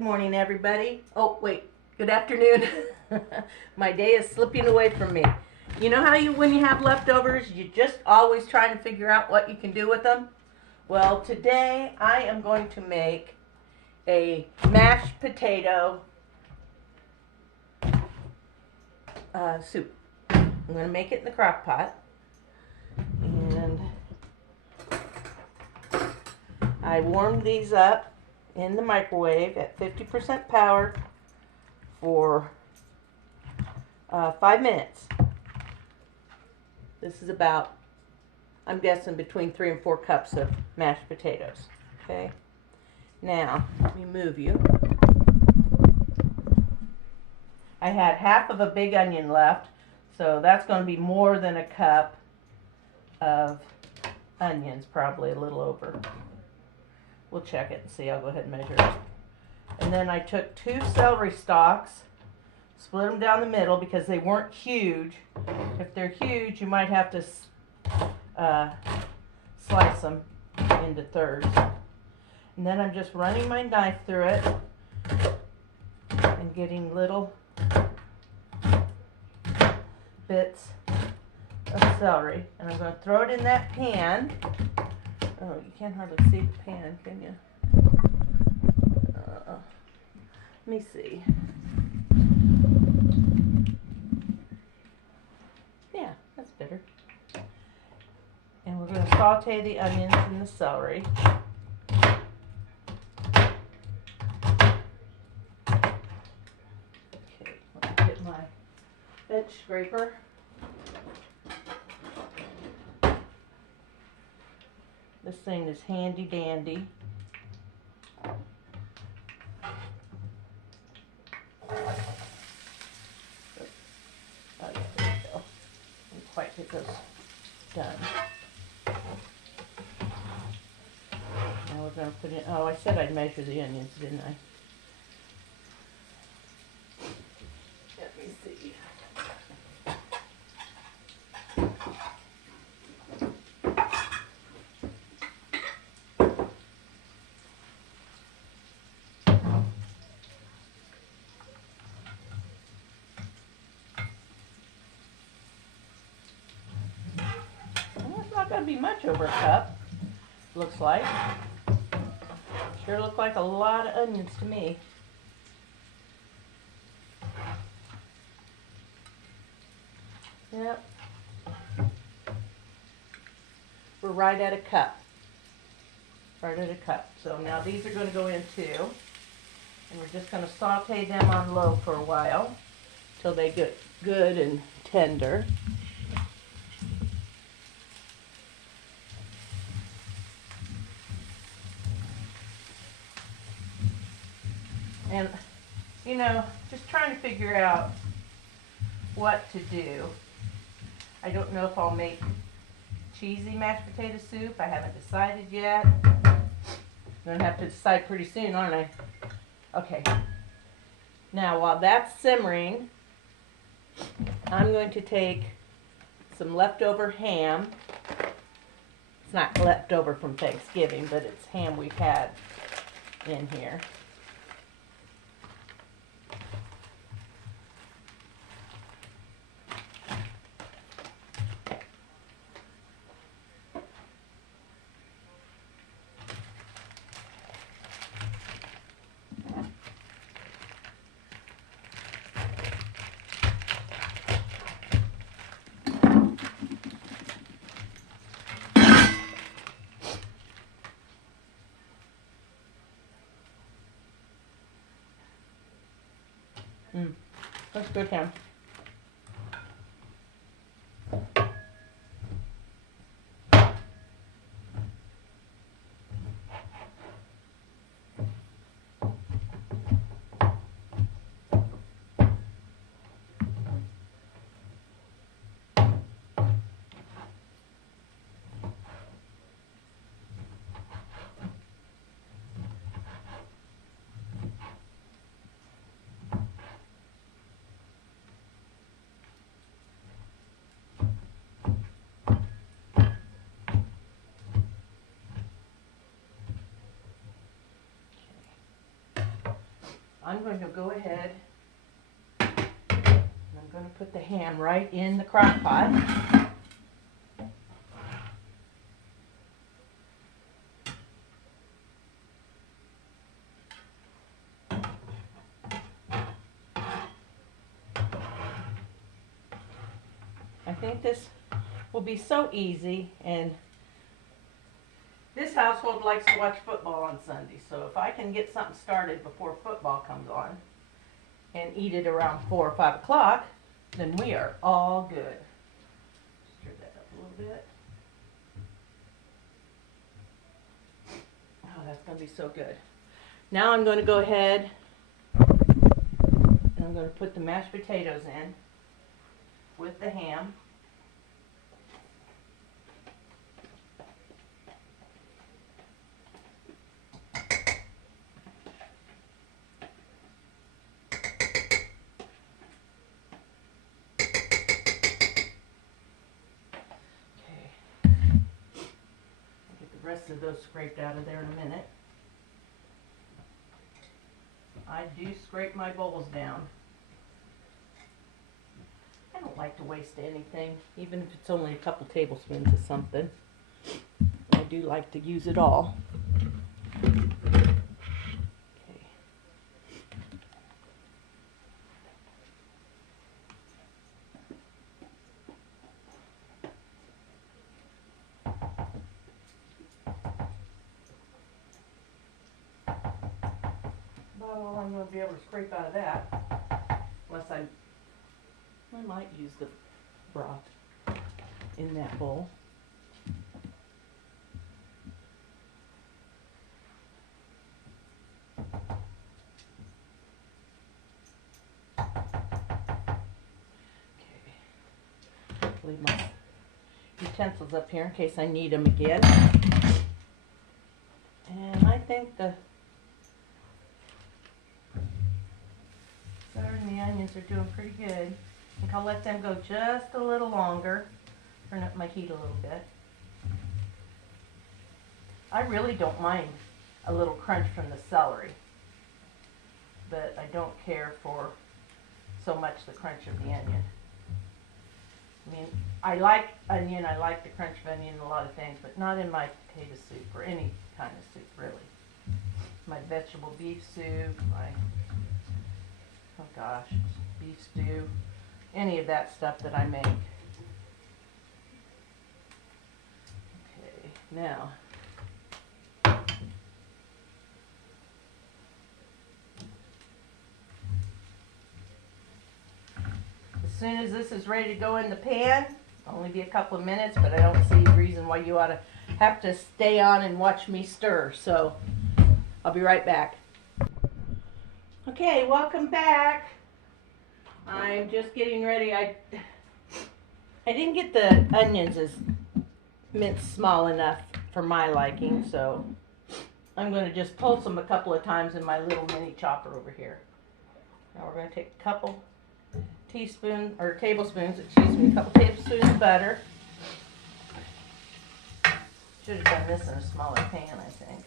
Good morning, everybody. Oh, wait. Good afternoon. My day is slipping away from me. You know how when you have leftovers, you just always trying to figure out what you can do with them? Well, today I am going to make a mashed potato soup. I'm going to make it in the crock pot. And I warmed these up in the microwave at 50% power for 5 minutes. This is about, I'm guessing, between 3 and 4 cups of mashed potatoes. Okay. Now, let me move you. I had half of a big onion left, so that's going to be more than a cup of onions, probably a little over. We'll check it and see. I'll go ahead and measure it. And then I took 2 celery stalks, split them down the middle because they weren't huge. If they're huge, you might have to slice them into thirds. And then I'm just running my knife through it and getting little bits of celery. And I'm going to throw it in that pan. Oh, you can't hardly see the pan, can you? Let me see. Yeah, that's better. And we're going to saute the onions and the celery. Okay, let me get my bench scraper. This thing is handy dandy. Oh yeah, there we go. Didn't quite get those done. Now we're going to put in, oh, I said I'd measure the onions, didn't I? Let me see. Going to be much over a cup, looks like. Sure look like a lot of onions to me. Yep. We're right at a cup. Right at a cup. So now these are going to go in too. And we're just going to saute them on low for a while till they get good and tender. And, you know, just trying to figure out what to do. I don't know if I'll make cheesy mashed potato soup. I haven't decided yet. I'm going to have to decide pretty soon, aren't I? Okay. Now, while that's simmering, I'm going to take some leftover ham. It's not leftover from Thanksgiving, but it's ham we've had in here. That's good ham. I'm going to go ahead and I'm going to put the ham right in the crock pot. I think this will be so easy, and this household likes to watch football on Sunday, so if I can get something started before football comes on and eat it around 4 or 5 o'clock, then we are all good. Stir that up a little bit. Oh, that's going to be so good. Now I'm going to go ahead and I'm going to put the mashed potatoes in with the ham. Rest of those scraped out of there in a minute. I do scrape my bowls down. I don't like to waste anything, even if it's only a couple tablespoons of something. I do like to use it all. All I'm going to be able to scrape out of that, unless I might use the broth in that bowl. Okay, leave my utensils up here in case I need them again. And I think the celery and the onions are doing pretty good. I think I'll let them go just a little longer. Turn up my heat a little bit. I really don't mind a little crunch from the celery, but I don't care for so much the crunch of the onion. I mean, I like onion, I like the crunch of onion in a lot of things, but not in my potato soup or any kind of soup, really. My vegetable beef soup, my oh gosh, beef stew, any of that stuff that I make. Okay, now, as soon as this is ready to go in the pan, it'll only be a couple of minutes, but I don't see a reason why you ought to have to stay on and watch me stir, so I'll be right back. Okay, welcome back. I'm just getting ready. I didn't get the onions as minced small enough for my liking, so I'm going to just pulse them a couple of times in my little mini chopper over here. Now we're going to take a couple tablespoons, a couple tablespoons of butter. Should have done this in a smaller pan, I think.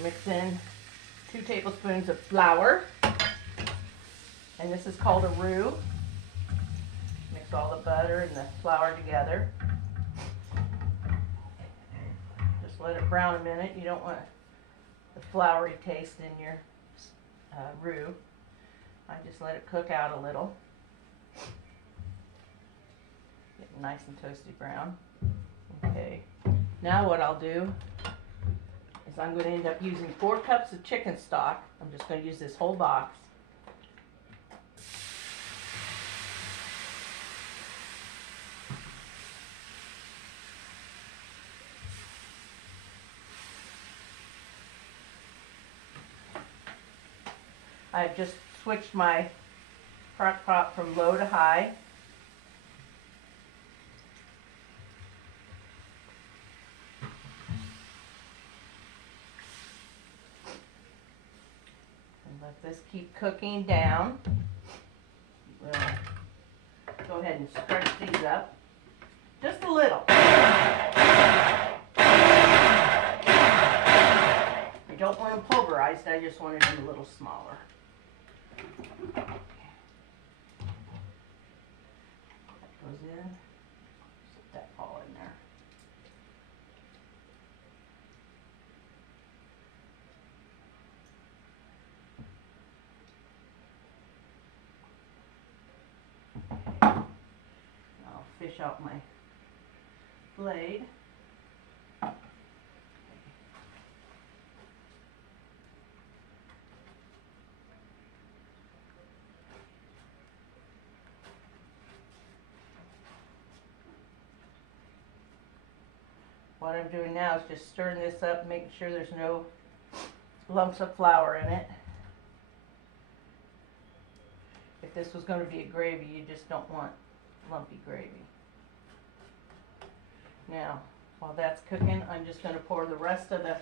Mix in 2 tablespoons of flour, and this is called a roux. Mix all the butter and the flour together. Just let it brown a minute. You don't want the floury taste in your roux. I just let it cook out a little. Get nice and toasty brown. Okay, now what I'll do is I'm going to end up using 4 cups of chicken stock. I'm just going to use this whole box. I've just switched my crock pot from low to high. Let this keep cooking down. We'll go ahead and stretch these up just a little. I don't want them pulverized, I just wanted them a little smaller. That goes in. Set that ball in there. I'll fish out my blade. What I'm doing now is just stirring this up, making sure there's no lumps of flour in it. If this was going to be a gravy, you just don't want lumpy gravy. Now, while that's cooking, I'm just going to pour the rest of the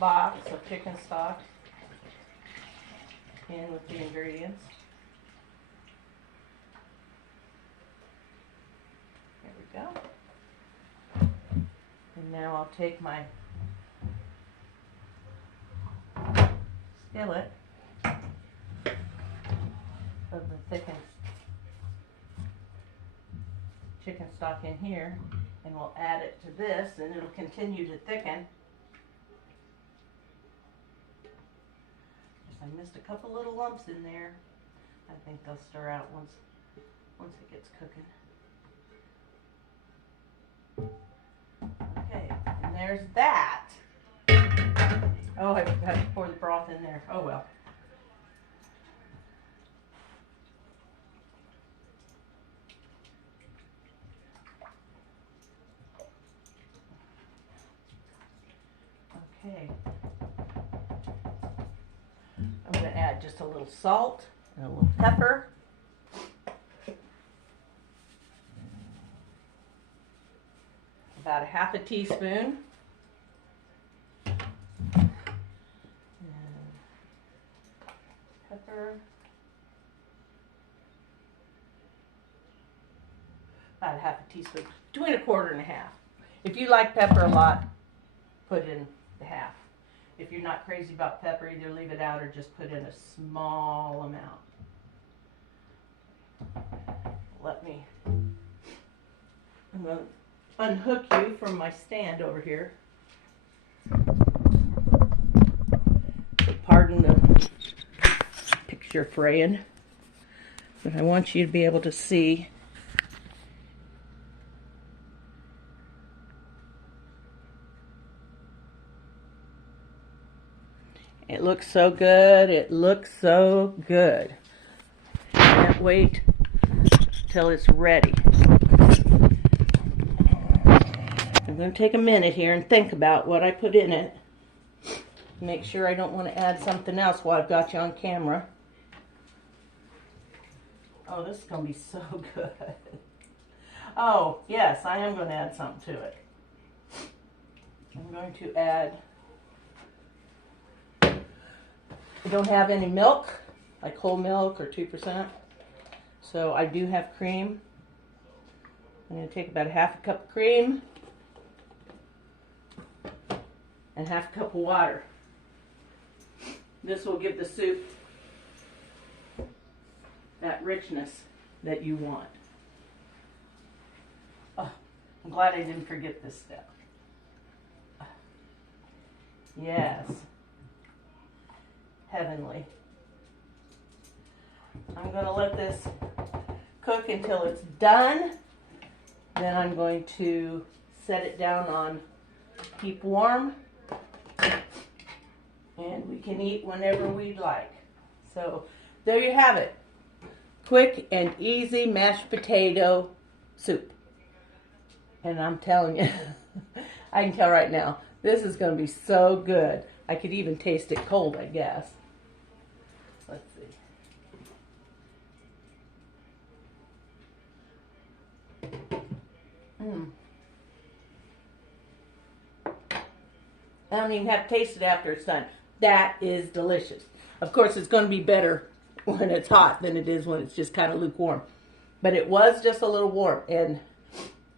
box of chicken stock in with the ingredients. There we go. And now I'll take my skillet of the thickened chicken stock in here, and we'll add it to this, and it'll continue to thicken. I missed a couple little lumps in there. I think they'll stir out once it gets cooking. Okay, and there's that. Oh, I forgot to pour the broth in there. Oh well. Okay. I'm going to add just a little salt and a little pepper. About a half a teaspoon. And pepper. About a half a teaspoon. Between a quarter and a half. If you like pepper a lot, put in the half. If you're not crazy about pepper, either leave it out or just put in a small amount. I'm going to unhook you from my stand over here. Pardon the picture fraying, but I want you to be able to see. It looks so good. It looks so good. Can't wait till it's ready. I'm going to take a minute here and think about what I put in it. Make sure I don't want to add something else while I've got you on camera. Oh, this is going to be so good. Oh, yes, I am going to add something to it. I'm going to add, I don't have any milk, like whole milk or 2%. So I do have cream. I'm going to take about a half a cup of cream and half a cup of water. This will give the soup that richness that you want. Oh, I'm glad I didn't forget this step. Yes. Heavenly. I'm going to let this cook until it's done. Then I'm going to set it down on keep warm. And we can eat whenever we'd like. So there you have it. Quick and easy mashed potato soup. And I'm telling you, I can tell right now, this is going to be so good. I could even taste it cold, I guess. Let's see. I don't even have to taste it after it's done. That is delicious. Of course, it's going to be better when it's hot than it is when it's just kind of lukewarm. But it was just a little warm. And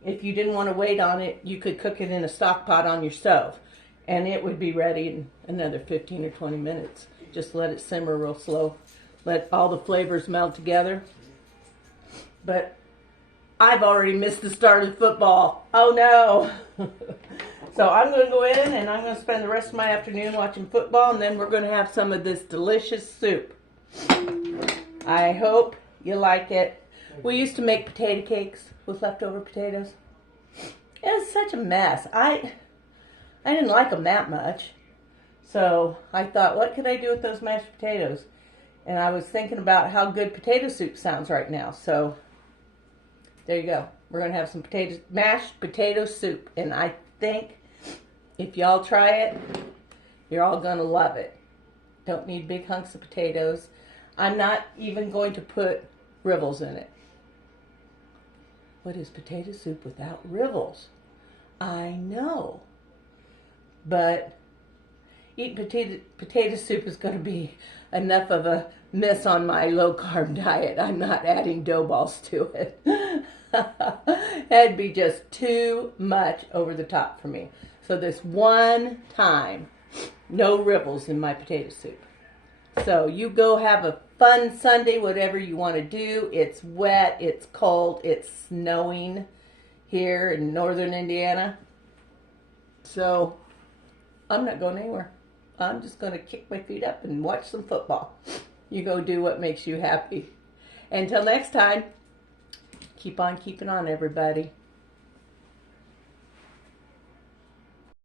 if you didn't want to wait on it, you could cook it in a stock pot on your stove. And it would be ready in another 15 or 20 minutes. Just let it simmer real slow. Let all the flavors meld together. But I've already missed the start of football. Oh no. So I'm going to go in and I'm going to spend the rest of my afternoon watching football. And then we're going to have some of this delicious soup. I hope you like it. We used to make potato cakes with leftover potatoes. It was such a mess. I didn't like them that much. So I thought, what could I do with those mashed potatoes? And I was thinking about how good potato soup sounds right now. So there you go. We're going to have some mashed potato soup. And I think if y'all try it, you're all going to love it. Don't need big hunks of potatoes. I'm not even going to put rivels in it. What is potato soup without rivels? I know. But eating potato soup is going to be enough of a miss on my low-carb diet. I'm not adding dough balls to it. That'd be just too much over the top for me. So this one time, no rivels in my potato soup. So you go have a fun Sunday, whatever you want to do. It's wet, it's cold, it's snowing here in northern Indiana. So I'm not going anywhere. I'm just going to kick my feet up and watch some football. You go do what makes you happy. Until next time, keep on keeping on, everybody.